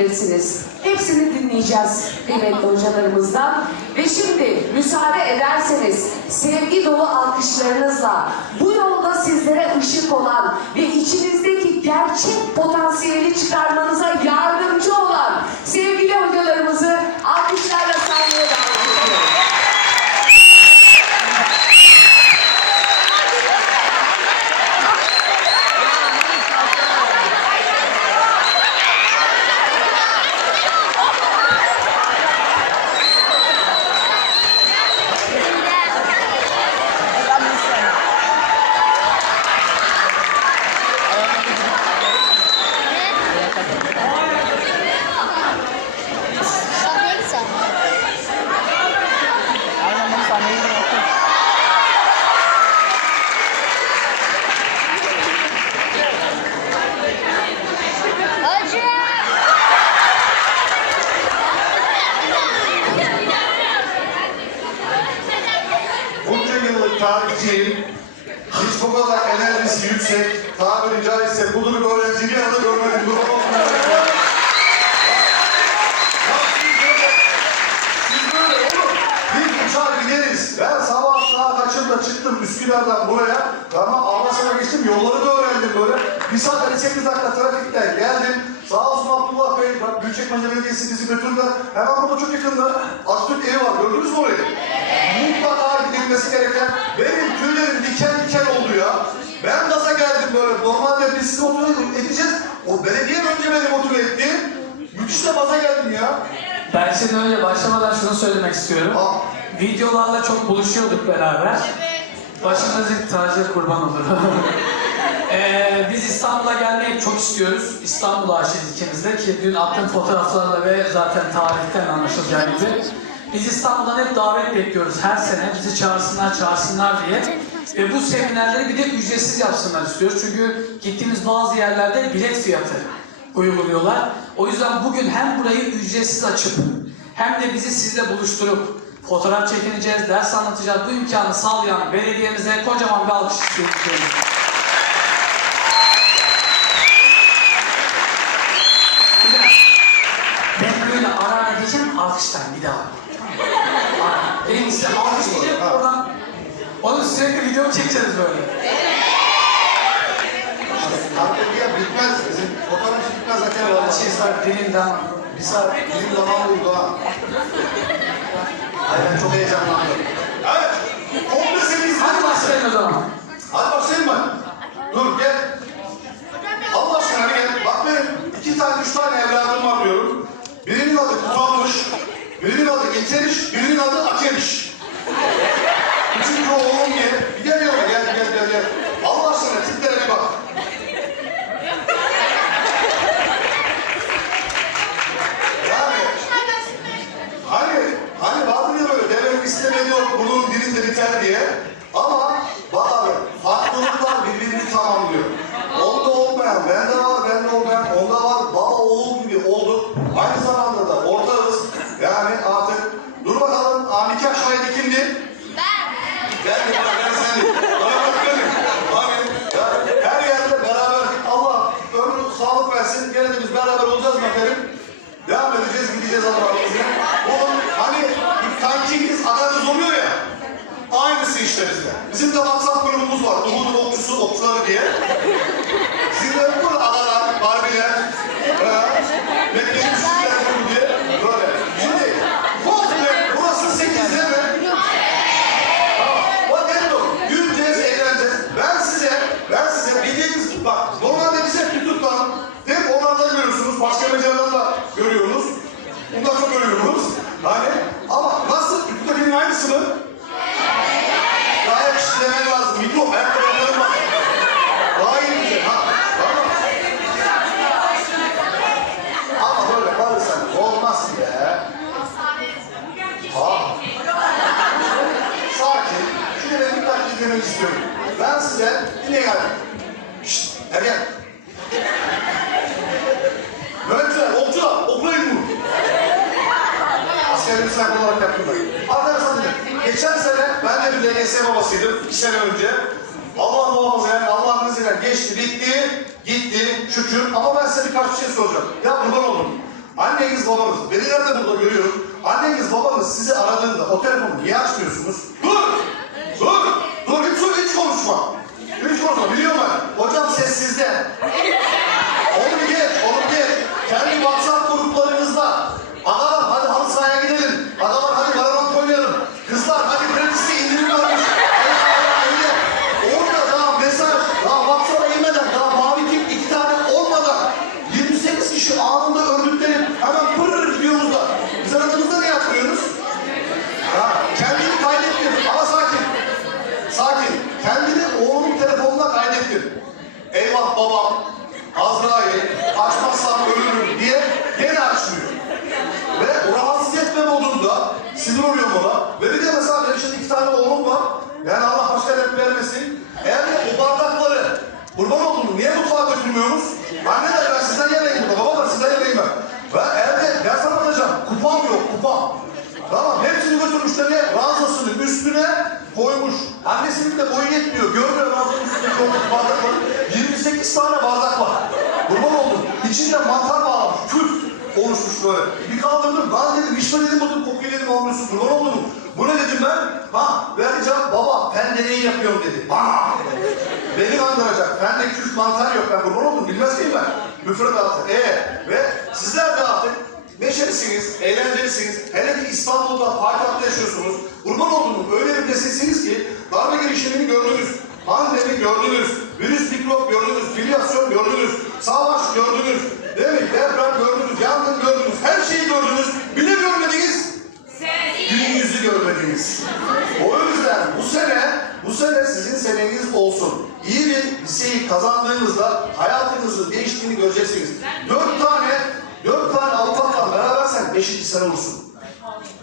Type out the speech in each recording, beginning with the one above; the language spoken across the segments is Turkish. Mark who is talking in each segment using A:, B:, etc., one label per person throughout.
A: yaratabilirsiniz? Hepsini dinleyeceğiz kıymetli hocalarımızdan. Ve şimdi müsaade ederseniz sevgi dolu alkışlarınızla bu yolda sizlere ışık olan ve içinizdeki gerçek potansiyeli çıkarmanıza yardımcı olan sevgili hocalarımızı alkışlarla sahneye davet ediyorum.
B: Bunca yıllık tarihçiyim. Hiç bu kadar enerjisi yüksek, tabiri caizse bu durum öğrenci bir arada görmedim. Durum olmuyor. Ya siz böyle- Siz böyle olur. Biz uçar gideriz. Ben sabah saat kaçında çıktım Üsküdar'dan buraya. Tamam Avlasa'ya geçtim. Yolları da öğrendim böyle. Bir saat 58 dakika trafikten geldim. Sağ olsun Bak Büyükçekmece Belediyesi bizi götürdüler. Hemen burada çok yakında Atatürk evi var. Gördünüz mü orayı? Mutlaka gidilmesi gereken, benim tüylerim diken diken oldu ya. Ben gaza geldim böyle. Normalde biz sizi motive edeceğiz. O belediye önce beni motive etti. Müthiş de gaza geldim ya.
C: Ben şimdi önce başlamadan şunu söylemek istiyorum.
B: Aa.
C: Videolarla çok buluşuyorduk beraber. Başınızdaki tacı kurban olur. Ee, biz İstanbul'a gelmeyi çok istiyoruz. İstanbul'a aşığız ikimiz de ki dün attığım fotoğraflarla ve zaten tarihten anlaşılacağı gibi. Biz İstanbul'dan hep davet bekliyoruz her sene. Bizi çağırsınlar, çağırsınlar diye. Ve bu seminerleri bir de ücretsiz yapsınlar istiyoruz. Çünkü gittiğimiz bazı yerlerde bilet fiyatı uyguluyorlar. O yüzden bugün hem burayı ücretsiz açıp hem de bizi sizle buluşturup fotoğraf çekineceğiz, ders anlatacağız. Bu imkanı sağlayan belediyemize kocaman bir alkış istiyoruz. Ben böyle ara ara alkışlar bir daha. Benim size alkış diyeceğim, oradan... Oğlum sürekli video çekeceğiz böyle.
B: Tabii ya bitmez. Bizim fotoğraf işi bitmez zaten.
C: Çiz var, dilinden.
B: Bir saat bizim zaman buldu ha. Ay ben çok heyecanlandım. Evet. Komple seni izledim.
C: Hadi başlayalım o zaman.
B: Hadi başlayayım mı? Dur gel. Allah aşkına bir gel. Bak benim iki tane, üç tane evladım var diyorum. Birinin adı Kutalmış, birinin adı İteriş, birinin adı Akeriş. Üçüncü oğlum diye. Bir gel yola gel gel gel gel. Allah aşkına tiplere bir bak. Yani Hani, hani vardı ya böyle devenin istemedi yok, bunun dilinde biter diye. Ama bak abi, farklılıklar birbirini tamamlıyor. Onda olmayan, bende var, bende olmayan, onda var, baba oğul gibi olduk. Aynı zamanda da ortağız. Yani artık, dur bakalım, aa, nikah şahidi kimdi? Gel bir bak, ben senin. Bana bak benim. Hani, ya, her yerde beraber, Allah ömrü sağlık versin, gene de biz beraber olacağız mı efendim? Devam edeceğiz, gideceğiz Allah'ın izniyle. Bunun hani bir kankiniz, aranız oluyor ya. Bizde. Bizim de WhatsApp grubumuz var. Umut'un okçusu, okçuları diye. Sizin de bu kadar adalar, barbiler, e, Mekke'nin küçükler grubu diye böyle. Şimdi komple burası 8 değil mi? Tamam. Bak en doğru. Güleceğiz, eğleneceğiz. Ben size, ben size bildiğiniz gibi bak normalde biz hep YouTube'dan hep onlardan görüyorsunuz. Başka mecradan da görüyoruz. Bundan çok görüyoruz. Hani ama nasıl? YouTube'dakinin aynısı mı? Daha yakışıklı demen lazım. Mikro, ayakkabılarım var. Daha iyi bir şey. Ha, tamam. Ama böyle kalırsan olmaz be. Ha. Sakin. Şimdi ben dikkat izlemeni istiyorum. Ben size yine geldim. Şşt, ergen. Mühendisler, okçular, oklayın bunu. Asker sniper olarak yaptım ben. Arkadaşlar geçen sene ben de bir LGS babasıydım, iki sene önce. Allah muhafaza yani Allah'ın izniyle geçti, bitti, gitti, şükür. Ama ben size birkaç bir şey soracağım. Ya kurban olun. Anneniz babanız, veliler de burada görüyorum. Anneniz babanız sizi aradığında o telefonu niye açmıyorsunuz? Dur! Dur! Dur! Hiç, hiç konuşma. Hiç konuşma. Biliyorum ben. Hocam sessizde. Oğlum geç, oğlum geç. Kendi WhatsApp gruplarınızda. Agalar hadi halı sahaya gidelim. Agalar hadi baraman oynayalım. Kızlar hadi kredisi indirim varmış. Öyle. Orada daha mesaj, daha WhatsApp'a inmeden, daha mavi tik iki tane olmadan 28 kişi anında örgütlenip hemen pırr gidiyoruz da. Biz aradığımızda ne yapıyoruz? Ha, kendini kaydettin ama sakin. Sakin. Kendini oğlunun telefonuna kaydettin. Eyvah babam, Azrail, açmazsam ölürüm diye gene açmıyor. Ve rahatsız etme modunda sinir oluyorum ona. Ve bir de mesela benim şimdi iki tane oğlum var. Yani Allah başka hep vermesin. Eğer o bardakları kurban oldum niye mutfağa götürmüyoruz? Anne de ben sizden yemeğim burada. Baba da sizden yemeğim ben. Ve evde ders anlatacağım. Kupam yok kupam. Tamam hepsini götürmüş de ne? Ranzasını üstüne koymuş. Annesinin de boyu yetmiyor. Görmüyor ranzanın üstüne koymuş bardak var. 28 tane bardak var. Kurban oldum. İçinde mantar bağlamış. Küf oluşmuş. Bir kaldırdım. Ben dedim içme dedim bakın kokuyu dedim almıyorsun. Kurban oldum. Bu ne dedim ben? Ha vereceğim baba ben deneyi yapıyorum dedi. Bana. Beni kandıracak. Ben de küf mantar yok. Ben kurban oldum. Bilmez miyim ben? Müfret altı. Ee, ve sizler de artık neşelisiniz, eğlencelisiniz. Hele ki İstanbul'da payitahtta yaşıyorsunuz. Kurban oldum. Öyle bir nesilsiniz ki darbe girişimini gördünüz. Pandemi gördünüz. Virüs mikrop gördünüz. Filyasyon gördünüz. Savaş gördünüz. Mi? Deprem gördünüz. Yangın gördünüz. Her şeyi gördünüz. Bir de görmediniz. Gün yüzü görmediniz. O yüzden bu sene, bu sene sizin seneniz olsun. İyi bir liseyi kazandığınızda hayatınızın değiştiğini göreceksiniz. Dört tane, dört tane avukatla berabersen beşinci sene olursun.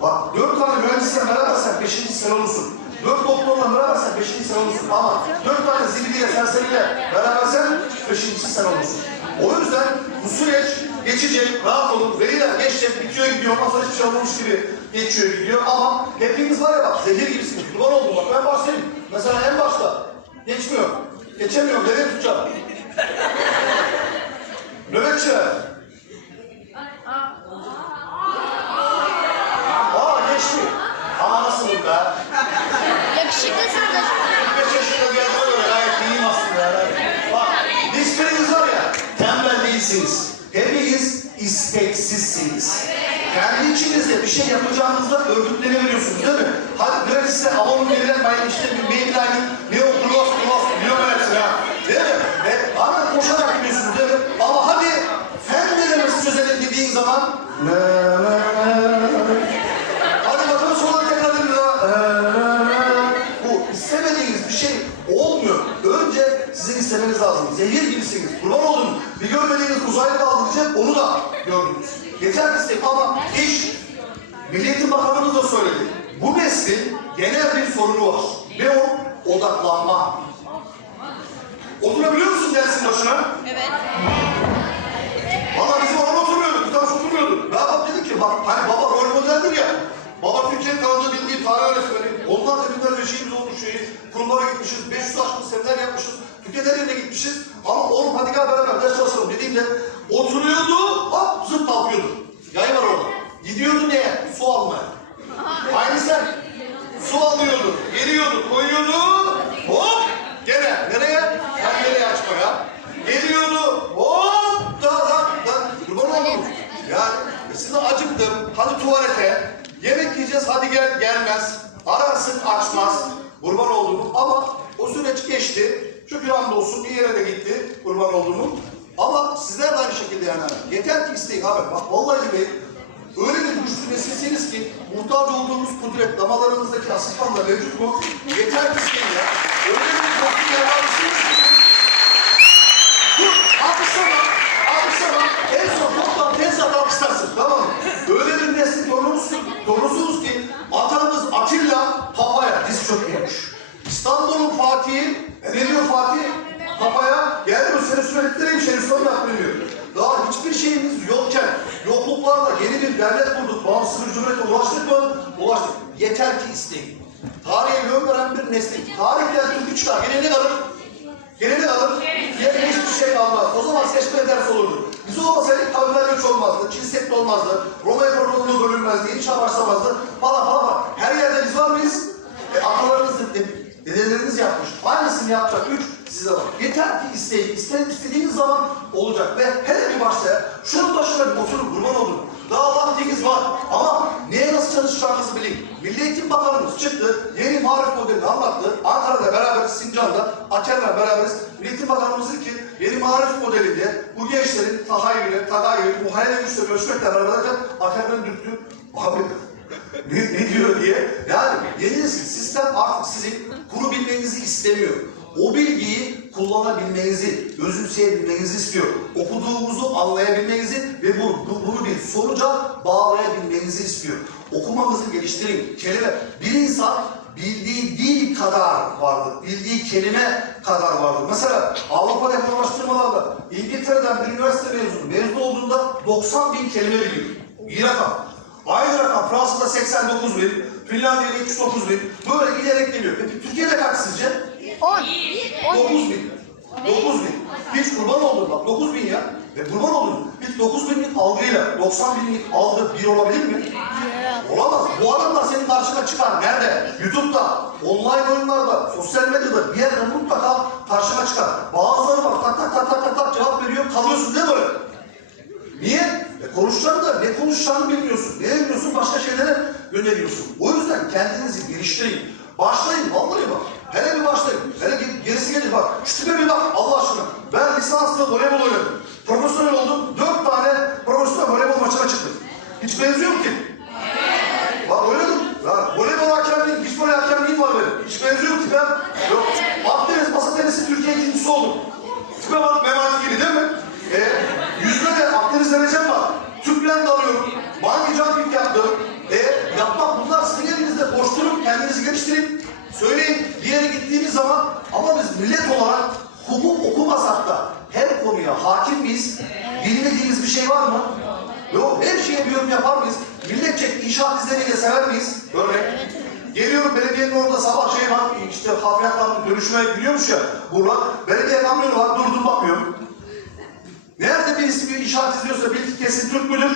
B: Bak dört tane mühendisle berabersen beşinci sene olursun. Dört doktorla berabersen beşinci sene olursun. Ama dört tane zibidiyle, serseriyle berabersen beşinci sene olursun. O yüzden bu süreç geçecek, rahat olun. Veriler geçecek, bitiyor gidiyor. Ondan sonra hiçbir şey olmamış gibi geçiyor gidiyor. Ama hepimiz var ya bak zehir gibisiniz. Kurban oldum bak ben başlayayım. Mesela en başta geçmiyor. Geçemiyorum, nereye tutacağım? Nöbetçiler. 25 yaşında bir adam var. Gayet iyiyim aslında. Bak hiçbiriniz var ya tembel değilsiniz. Hepiniz isteksizsiniz. Kendi içinizde bir şey yapacağınızda örgütlenemiyorsunuz değil mi? Hadi bırak size avon verilen işte bir beyefendi şeyimiz olmuş şeyi. Kurumlara gitmişiz, 500 aşkın seminer yapmışız. Türkiye'nin her yerine gitmişiz. Ama oğlum hadi gel beraber ders çalışalım dediğimde oturuyordu, hop zıp kalkıyordu. Yay var orada. Gidiyordu neye? Su almaya. Aynı sen. Su alıyordu, geliyordu, koyuyordu. Hop! Gene. Nereye? Ben nereye açmaya? Geliyordu. Hop! Da da da. Kurban oldum. Yani size acıktım. Hadi tuvalete. Yemek yiyeceğiz. Hadi gel. Gelmez. Ararsın açmaz. Kurban oldum. Ama o süreç geçti. Şükür hamdolsun bir yere de gitti. Kurban olduğumu. Ama sizler de aynı şekilde yani. Yeter ki isteyin abi. Bak vallahi billahi Öyle bir güçlü nesilsiniz ki muhtaç olduğunuz kudret damarlarınızdaki asitmanla mevcut mu? Yeter ki isteyin ya. Öyle bir korku yararlısınız İstanbul'un Fatih'i, e ne diyor Fatih? Papa'ya, geldi mi seni sünnetlereyim şerif sonra diyor. Daha hiçbir şeyimiz yokken yokluklarla yeni bir devlet kurduk. Bağımsız bir cumhuriyete ulaştık mı? Ulaştık. Yeter ki isteyin. Tarihe yön veren bir neslin. Tarihten türkü çıkar. Gene ne kalır? Gene ne kalır? Gene hiçbir şey kalmaz. O zaman seçme ders olurdu. Biz olmasaydık kavimler göç olmazdı. Çin Seddi olmazdı. Roma İmparatorluğu bölünmezdi. İç çağ başlamazdı. Falan falan falan. Her yerde biz var mıyız? E, atalarınız, de- dedeleriniz yapmış. Aynısını yapacak güç size var. Yeter ki isteyin. İsteyin istediğiniz zaman olacak. Ve hele bir başta şunun başına bir oturup kurban olun. Daha vaktiniz var. Ama neye nasıl çalışacağınızı bilin. Milli Eğitim Bakanımız çıktı. Yeni marif modelini anlattı. Ankara'da beraberiz, Sincan'da, Aker'le beraberiz. Milli Eğitim Bakanımız ki yeni marif modelinde bu gençlerin tahayyülü, tagayyülü, muhayyele güçle görüşmekle beraber Aker'den dürttü. Abi ne, ne diyor diye. Yani yeni sistem artık sizin kuru bilmenizi istemiyor. O bilgiyi kullanabilmenizi, özümseyebilmenizi istiyor. Okuduğumuzu anlayabilmenizi ve bu, bu- bunu bir sonuca bağlayabilmenizi istiyor. Okumanızı geliştirin. Kelime, bir insan bildiği dil kadar vardır. Bildiği kelime kadar vardır. Mesela Avrupa yakınlaştırmalarda İngiltere'den bir üniversite mezunu, mezun olduğunda 90 bin kelime biliyor. İyi rakam. Aynı rakam Fransa'da 89 bin, Finlandiya'da 79 bin. Böyle giderek geliyor. Peki Türkiye'de kaç sizce?
D: 10.
B: 9 bin. 9 bin. Hiç kurban oldun bak 9 bin ya. Ve kurban oldun. Hiç 9 binlik algıyla 90 binlik algı bir olabilir mi? Olamaz. Bu adamlar senin karşına çıkar. Nerede? YouTube'da, online oyunlarda, sosyal medyada bir yerde mutlaka karşına çıkar. Bazıları var tak tak tak tak tak tak cevap veriyor. Kalıyorsun değil mi böyle? Niye? E konuşacağını da ne konuşacağını bilmiyorsun. Ne bilmiyorsun başka şeylere yöneliyorsun. O yüzden kendinizi geliştirin. Başlayın vallahi bak. Hele bir başlayın. Hele ge- gerisi gelir bak. Şu tipe bir bak Allah aşkına. Ben lisanslı voleybol oynadım. Profesyonel oldum. Dört tane profesyonel voleybol maçına çıktım. Hiç benziyor mu ki? Bak oynadım. Ya voleybol hakemliğim, hiç böyle hakemliğim var benim. Hiç benziyor mu tipem? Yok. Akdeniz masa tenisi Türkiye ikincisi oldum. Yorum yapar mıyız? Milletçe inşaat izleriyle sever miyiz? Örnek. Geliyorum belediyenin orada sabah şey var, işte hafriyatların dönüşüme gidiyormuş ya, burada. Belediye kamyonu var, durdum bakıyorum. Nerede birisi bir inşaat izliyorsa bil ki kesin Türk müdür?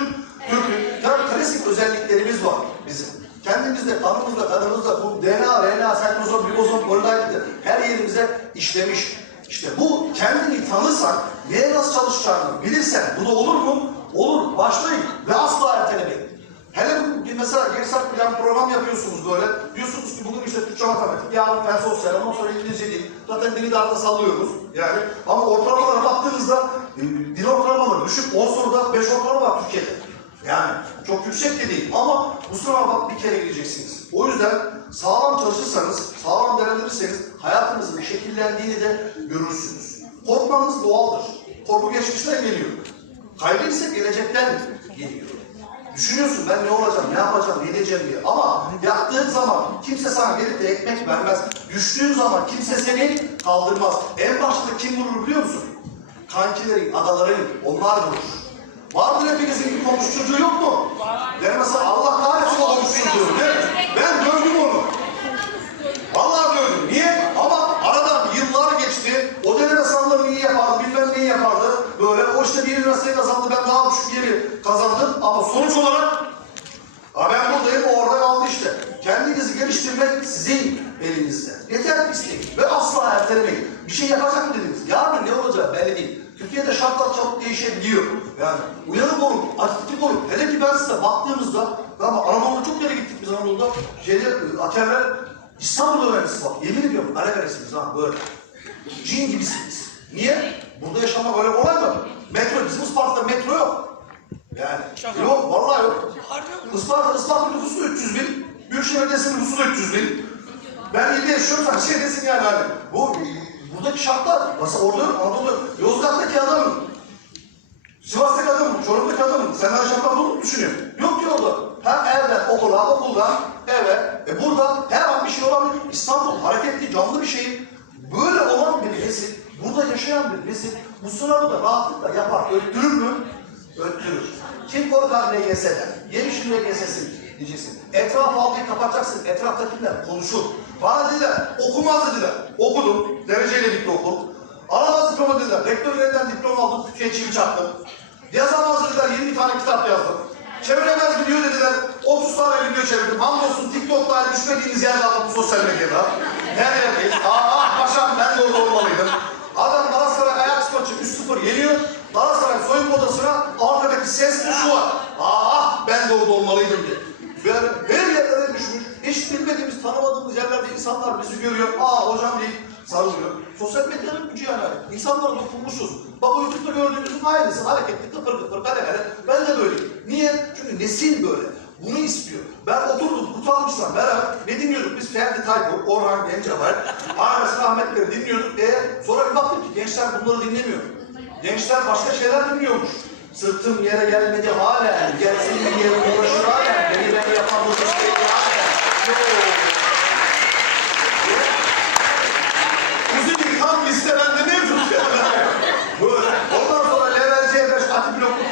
B: Türk. Tabii klasik özelliklerimiz var bizim. Kendimizde, kanımızda, kanımızda bu DNA, RNA, sentrozom, ribozom, polilaydı her yerimize işlemiş. İşte bu kendini tanırsak, neye nasıl çalışacağını bilirsen, bu da olur mu? Olur. Başlayın ve asla ertelemeyin. Hele bir mesela Gersat plan program yapıyorsunuz böyle. Diyorsunuz ki bugün işte Türkçe matematik, yarın fen sosyal, ondan sonra İngilizce dil. Zaten dili de arada sallıyoruz yani. Ama ortalamalara baktığınızda e, dil ortalamaları düşük. 10 soruda 5 ortalama var Türkiye'de. Yani çok yüksek de değil ama bu sınava bak bir kere gireceksiniz. O yüzden sağlam çalışırsanız, sağlam değerlendirirseniz hayatınızın şekillendiğini de görürsünüz. Korkmanız doğaldır. Korku geçmişten geliyor. Kaygı ise gelecekten geliyor. Düşünüyorsun ben ne olacağım, ne yapacağım, ne edeceğim diye. Ama yattığın zaman kimse sana gelip de ekmek vermez. Düştüğün zaman kimse seni kaldırmaz. En başta kim vurur biliyor musun? Kankilerin, adaların, onlar vurur. Vardır hepinizin bir komşu çocuğu yok mu? Der mesela Allah kahretsin o komşu çocuğu mi? Ben dövdüm onu. Vallahi dövdüm. Kazandım. Ama sonuç olarak Ha ben buradayım, orada kaldı işte. Kendinizi geliştirmek sizin elinizde. Yeter ki isteyin ve asla ertelemeyin. Bir şey yapacak mı dediniz? Yarın ne olacak belli değil. Türkiye'de şartlar çabuk değişebiliyor. Yani uyanık olun, aktif olun. Hele ki ben size baktığımızda, ama Anadolu'da çok yere gittik biz Anadolu'da. Şeyde, akerler İstanbul öğrencisi var. Yemin ediyorum, alakaresiniz ha böyle. Cin gibisiniz. Niye? Burada yaşamak öyle kolay mı? Metro, bizim Isparta'da metro yok. Yani yok, vallahi yok. Isparta, Isparta nüfusu da 300 bin. Büyükşehir Belediyesi'nin nüfusu da 300 bin. Ben ilde yaşıyorum sen şey desin yani hani. Bu, buradaki şartlar, mesela orada Anadolu, Yozgat'taki adamın, Sivas'taki adamın, Çorum'daki adamın, sen her şartlar bunu mu düşünüyorsun? Yok ki orada. Hem evden okula, okuldan eve. E burada her an bir şey olabilir. İstanbul hareketli, canlı bir şehir. Böyle olan bir nesil, burada yaşayan bir nesil bu sınavı da rahatlıkla yapar. Öttürür mü? Öttürür. Kim korkar LGS'den? Yemişim LGS'sin diyeceksin. Etraf algıyı kapatacaksın. Etraftakiler konuşur. Bana dediler, okumaz dediler. Okudum, dereceyle bitti okul. Alamaz diploma dediler. Rektörlerinden diploma aldım, Türkiye çivi çaktım. Yazamaz dediler, 20 tane kitap yazdım. Çeviremez video dediler, 30 tane video çevirdim. Hamdolsun TikTok'ta düşmediğimiz yerde aldım sosyal medyada. Her yerdeyiz. Aa, ah paşam ben de orada olmalıydım. Adam Galatasaray Ajax maçı 3-0 yeniyor. Galatasaray soyunma odasına arkadaki sesli şu var. Ah ben de orada olmalıydım diye. Böyle her yerlere düşmüş. Hiç bilmediğimiz, tanımadığımız yerlerde insanlar bizi görüyor. Aa hocam deyip sarılıyor. Sosyal medyanın gücü yani. İnsanlara dokunmuşuz. Bak o YouTube'da gördüğümüzün aynısı. Hareketli, kıpır kıpır, kare kare. Ben de böyleyim. Niye? Çünkü nesil böyle. Bunu istiyor. Ben oturdum, utanmışlar beraber. Ne dinliyorduk? Biz Ferdi Tayfur, Orhan Gencebay, Ahmet Rahmetleri dinliyorduk. E, sonra bir baktık ki gençler bunları dinlemiyor. Gençler başka şeyler dinliyormuş. Sırtım yere gelmedi halen, gelsin diye uğraşır halen, beni ben yapan bu isteği halen.
E: Kuzenin tam liste bende mevcut. Böyle. Ondan sonra level C5 ati bloklu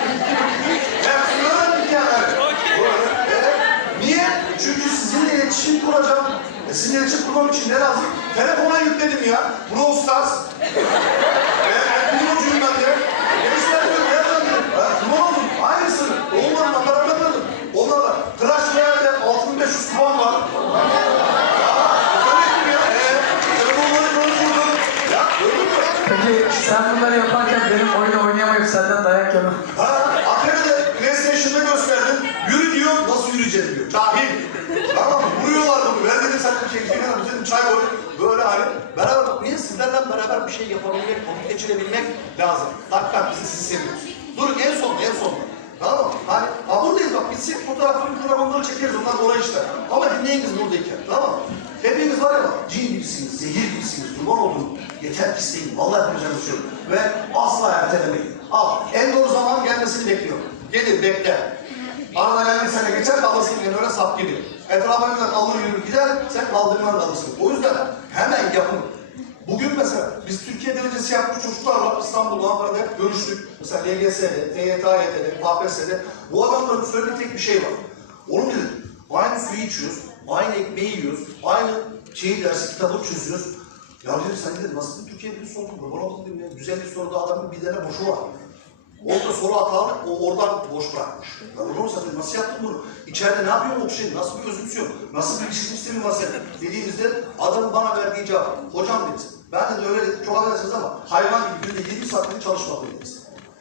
E: Hepsini yani. Böyle. Niye? Çünkü sizinle iletişim kuracağım. E, sizinle iletişim kurmam için ne lazım? Telefona yükledim ya. Brawl Stars. E, Kumocuyum ben de. Gençler diyor, nereden diyor? E, kumon oldum. Aynısını. Olmadı, aparatlar aldım. Onlarla. Tıraş Royale'de 6500 puan var. Öğrettim ya. E, telefonları konuşurdum. Ya, gördün mü?
C: Peki sen bunları yaparken benim oyunu oynayamayıp senden dayak yemem.
E: Ha, Atina'da PlayStation'da gösterdim. Yürü diyor, nasıl yürüyeceğiz diyor. Cahil. Tamam? Vuruyorlar bunu. Ben dedim sen bir şey içelim, dedim çay koy. Böyle hani.
B: Beraber, niye sizlerle beraber bir şey yapabilmek, vakit geçirebilmek lazım. Hakikat bizi siz seviyoruz. Durun en son, en son. Tamam mı? Hani, ha buradayız bak, biz hep fotoğrafını, fotoğrafını çekeriz, onlar kolay işler. Ama dinleyiniz buradayken, tamam mı? Hepiniz var ya cin gibisiniz, zehir gibisiniz, duman olun. Yeter ki isteyin, vallahi şey yok. Ve asla ertelemeyin. Al, en doğru zaman gelmesini bekliyorum. Gelir, bekle. Arada geldi sene geçer kalırsın yani öyle sap gibi. Etrafından alır yürür gider, sen kaldırman kalırsın. O yüzden hemen yapın. Bugün mesela biz Türkiye derecesi yapmış çocuklar var İstanbul'da, Ankara'da hep görüştük. Mesela LGS'de, TYT, KPSS'de. Bu adamların söylediği tek bir şey var. Onu dedim. Aynı suyu içiyoruz, aynı ekmeği yiyoruz, aynı şeyi dersi kitabı çözüyoruz. Ya dedim sen dedim nasıl Türkiye bir soru kurban oldum dedim ya. Güzel bir soruda adamın bir tane boşu var. Orada soru hatalı, o oradan boş bırakmış. Ya oğlum sen nasıl yaptın bunu? İçeride ne yapıyorsun o şey? Nasıl bir özümsüyor? Nasıl bir ilişki sistemi var senin? Dediğimizde adamın bana verdiği cevap. Hocam dedi. Ben de öyle dedim, çok affedersiniz ama hayvan gibi günde 20 saatini çalışmadım dedi.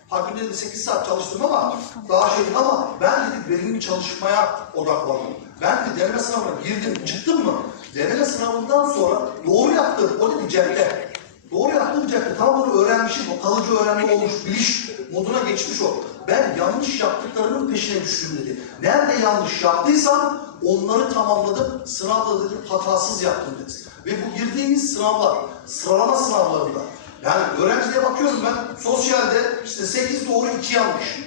B: Ha günde de 8 saat çalıştım ama daha şey ama ben dedi verimli çalışmaya odaklandım. Ben de deneme sınavına girdim, çıktım mı? Deneme sınavından sonra doğru yaptım. O dedi cepte. Doğru yaptığım cepte. Tam onu öğrenmişim. O kalıcı öğrenme olmuş. Biliş moduna geçmiş o. Ben yanlış yaptıklarının peşine düştüm dedi. Nerede yanlış yaptıysam onları tamamladım. Sınavda dedim hatasız yaptım dedi. Ve bu girdiğimiz sınavlar, sıralama sınavlarında yani öğrenciye bakıyorum ben sosyalde işte 8 doğru 2 yanlış.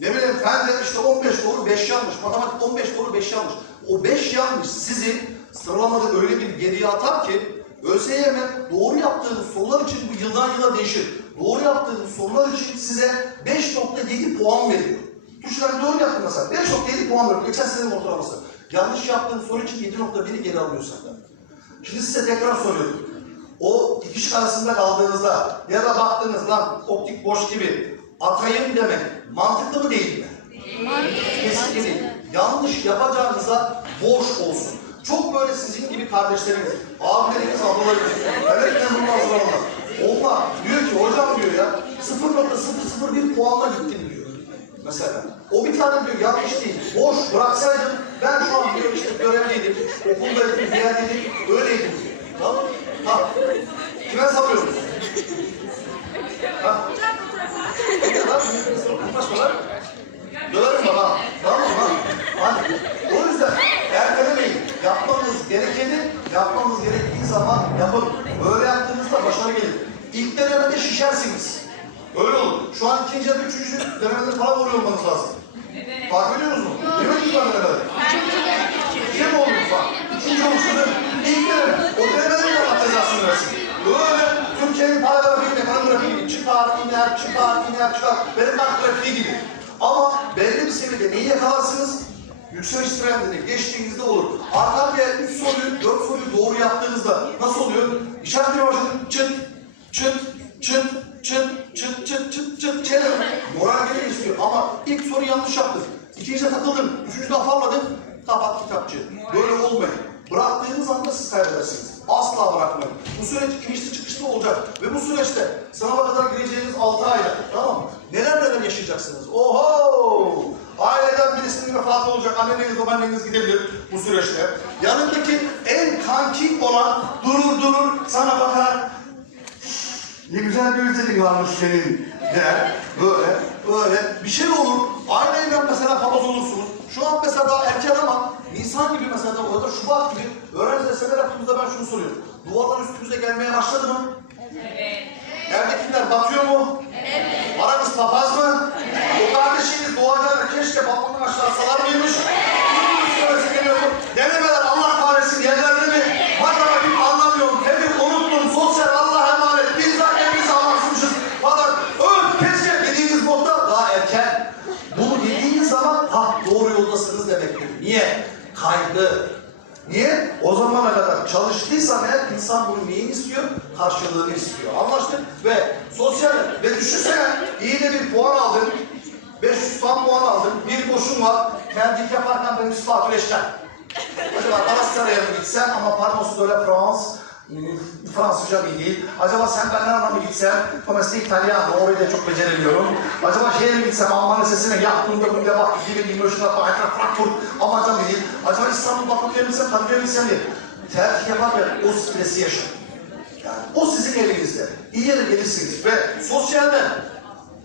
B: Ne bileyim fen de işte 15 doğru 5 yanlış. Matematik 15 doğru 5 yanlış. O 5 yanlış sizi sıralamada öyle bir geriye atar ki ÖSYM doğru yaptığınız sorular için bu yıldan yıla değişir. Doğru yaptığınız sorular için size 5.7 puan veriyor. Düşünün doğru yaptın mesela 5.7 puan veriyor. Geçen senenin ortalaması. Yanlış yaptığın soru için 7.1'i geri alıyor senden. Şimdi size tekrar soruyorum. O dikiş arasında kaldığınızda ya da baktığınız lan optik boş gibi atayım demek mantıklı mı değil mi? Kesinlikle değil. Yanlış yapacağınıza boş olsun. Çok böyle sizin gibi kardeşleriniz, abileriniz, ablalarınız, öğretmen bunu hazırlanlar. Onlar diyor ki hocam diyor ya 0.001 puanla gittim diyor. Mesela. O bir tane diyor yanlış değil. Boş bıraksaydım ben şu an diyor işte görevliydim, okuldaydım, bir yerdeydim, öyleydim diyor. Tamam? Ha. Kime salıyoruz? Ha. Konuşma lan. Döverim bak ha. Tamam mı? Ha. Hadi. O yüzden. Yapmanız gerekeni yapmanız gerektiği zaman yapın. Böyle yaptığınızda başarı gelir. İlk denemede şişersiniz. Öyle olur. Şu an ikinci ya da üçüncü denemede falan oluyor olmanız lazım. Fark ediyorsunuz mu? Değil mi ilk denemede? İkiye mi oldunuz bak? İkinci olmuşsunuz. İlk deneme. O denemede de Allah cezasını versin. Böyle Türkiye'nin para grafiğinde, para grafiği çıkar, iner, çıkar, iner, çıkar. Benim bak grafiği gibi. Ama belli bir seviyede neyi yakalarsınız? Yükseliş trendini geçtiğinizde olur. Arka arkaya 3 soruyu, 4 soruyu doğru yaptığınızda nasıl oluyor? İşaretlemeye başladın. Çıt, çıt, çıt, çıt, çıt, çıt, çıt, çıt, çıt. Moral gene istiyor ama ilk soru yanlış yaptın. İkincide takıldın, üçüncüde afalladım. Kapat kitapçı. Böyle olmayın. Bıraktığınız anda siz kaybedersiniz. Asla bırakmayın. Bu süreç inişli çıkışlı olacak. Ve bu süreçte sınava kadar gireceğiniz 6 ayda tamam mı? Neler neler yaşayacaksınız. Oho! Aileden birisinin vefatı olacak. Anneniz babaanneniz gidebilir bu süreçte. Yanındaki en kanki olan durur durur sana bakar. Ne güzel gözlerin varmış senin der. Böyle, böyle bir şey olur. Aileyle mesela papaz olursunuz. Şu an mesela daha erken ama Nisan gibi mesela orada Şubat gibi öğrenciler seneler yaptığımızda ben şunu soruyorum. Duvarlar üstümüze gelmeye başladı mı? Evet. Evdekiler batıyor mu? Evet. Aranız papaz mı? O kardeşiniz doğacağını keşke balkondan aşağı salar mıymış? Mu? Denemeler Allah kahretsin yerlerde mi? Matematik anlamıyorum. Tebrik unuttum. Sosyal Allah emanet. Biz zaten biz anlatsızmışız. Fakat öf keşke dediğiniz modda daha erken. Bunu dediğiniz zaman ha doğru yoldasınız demektir. Niye? Kaygı. Niye? O zamana kadar çalıştıysan eğer insan bunun neyini istiyor? Karşılığını istiyor. Anlaştık? Ve sosyal ve düşünsene iyi de bir puan aldın. 500 tam puan aldın. Bir boşun var. Tercih yaparken sıfatı leşten. Acaba Galatasaray'a mı gitsen ama Parmos de la France, e, Fransızca iyi değil. Acaba sen Bernard'a mı gitsen, come sti italiano, orayı da çok beceremiyorum. Acaba şeye mi gitsem, Alman Lisesi'ne yaptığımda bunda bak 2023 yılında Eintracht Frankfurt, amacam değil. Acaba İstanbul Bakırköy'e mi gitsem, Kadıköy'e mi gitsem diye. Tercih yaparken o stresi yaşa. Yani o sizin elinizde. İyi yere gelirsiniz ve sosyalden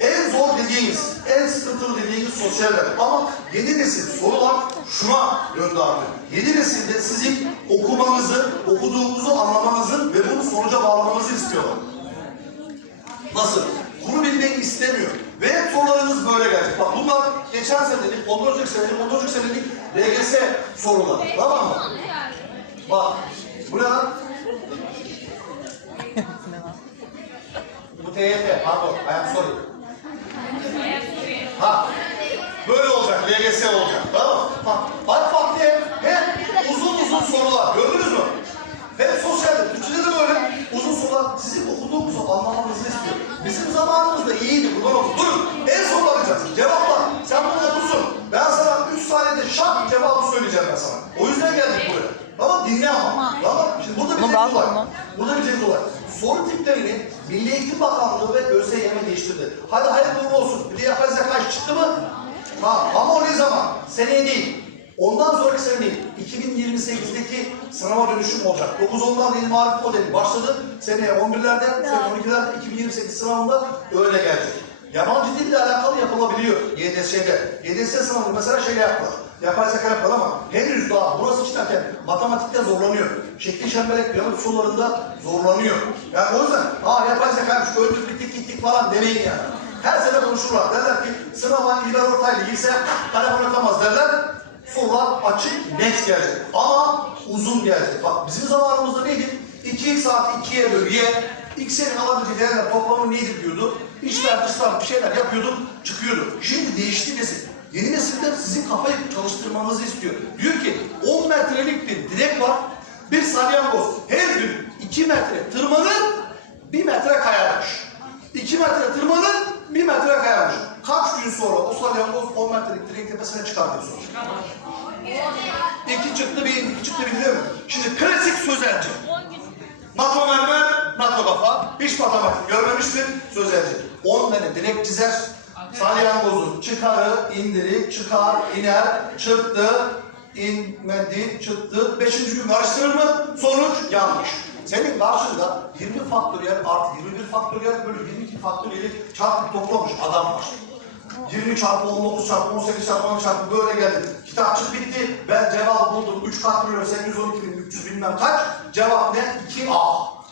B: en zor dediğimiz, en sıkıntılı dediğimiz sosyaller. Ama yeni nesil sorular şuna döndü artık. Yeni nesilde sizin okumanızı, okuduğunuzu anlamanızı ve bunu sonuca bağlamanızı istiyorlar. Nasıl? Kuru bilmeyi istemiyor. Ve sorularınız böyle gelecek. Bak bunlar geçen senelik, ondan önceki senelik, ondan önceki senelik LGS soruları. Tamam mı? Bak, bu ne lan? Bu TYT, pardon, I am. Ha, böyle olacak, LGS olacak, tamam mı? Ha, bak bak diye hep uzun uzun sorular, gördünüz mü? Hep sosyalde, Türkçe'de de böyle uzun sorular, sizin okuduğumuzu anlamanızı istiyor. Bizim zamanımızda iyiydi, bunlar oldu. Durun, en son bakacağız, cevaplar. Sen bunu okursun, ben sana 3 saniyede şak cevabı söyleyeceğim ben sana. O yüzden geldik buraya. Tamam, dinle ama. Tamam, şimdi burada bir tek olay. Burada bir tek olay. Soru tiplerini Milli Eğitim Bakanlığı ve ÖSYM değiştirdi. Hadi hayırlı uğurlu olsun. Bir de yapay zeka iş çıktı mı? Ha, ama o ne zaman? Seneye değil. Ondan sonraki sene değil. 2028'deki sınava dönüşüm olacak. 9-10'lar değil marif modeli başladı. Seneye 11'lerde, seneye 12'lerde 2028 sınavında öyle gelecek. Yabancı dille alakalı yapılabiliyor YDS'de. YDS sınavını mesela şeyle yaptılar. Yapay zeka yaptılar ama henüz daha burası çıkarken matematikte zorlanıyor. Şekli şemberek piyanot sorularında zorlanıyor. Yani o yüzden aa yapay zekaymış öldük bittik gittik falan demeyin yani. Her sene konuşurlar. Derler ki sınava İlber Ortaylı girse telefon atamaz derler. Sorular açık, net gelecek. Ama uzun gelecek. Bak bizim zamanımızda neydi? 2 saat 2'ye böl ye. X'lerin alabildiği değerler toplamı nedir diyordu. İçler dışlar bir şeyler yapıyorduk, çıkıyordu. Şimdi değişti nesil. Yeni nesilde sizin kafayı çalıştırmanızı istiyor. Diyor ki 10 metrelik bir direk var. Bir salyangoz her gün 2 metre tırmanır, 1 metre kayarmış. 2 metre tırmanır, 1 metre kayarmış. Kaç gün sonra o salyangoz 10 metrelik direğin tepesine çıkar diyor sonuç. İki çıktı bir, iki çıktı bir değil mi? Şimdi klasik sözelci. NATO mermer, NATO kafa. Hiç matematik görmemiş bir sözelci. 10 tane direkt çizer. Salyangozu çıkarır, indirir, çıkar, iner, çıktı, inmedi, çıktı. Beşinci gün karıştırır mı? Sonuç yanlış. Senin karşında 20 faktöriyel artı 21 faktöriyel bölü 22 faktöriyeli çarpıp toplamış adam var. 20 çarpı 19 çarpı 18 çarpı 10 çarpı böyle geldi. Kitapçık bitti. Ben cevabı buldum. 3 kat milyon 812 bin 300 bilmem kaç. Cevap ne? 2A.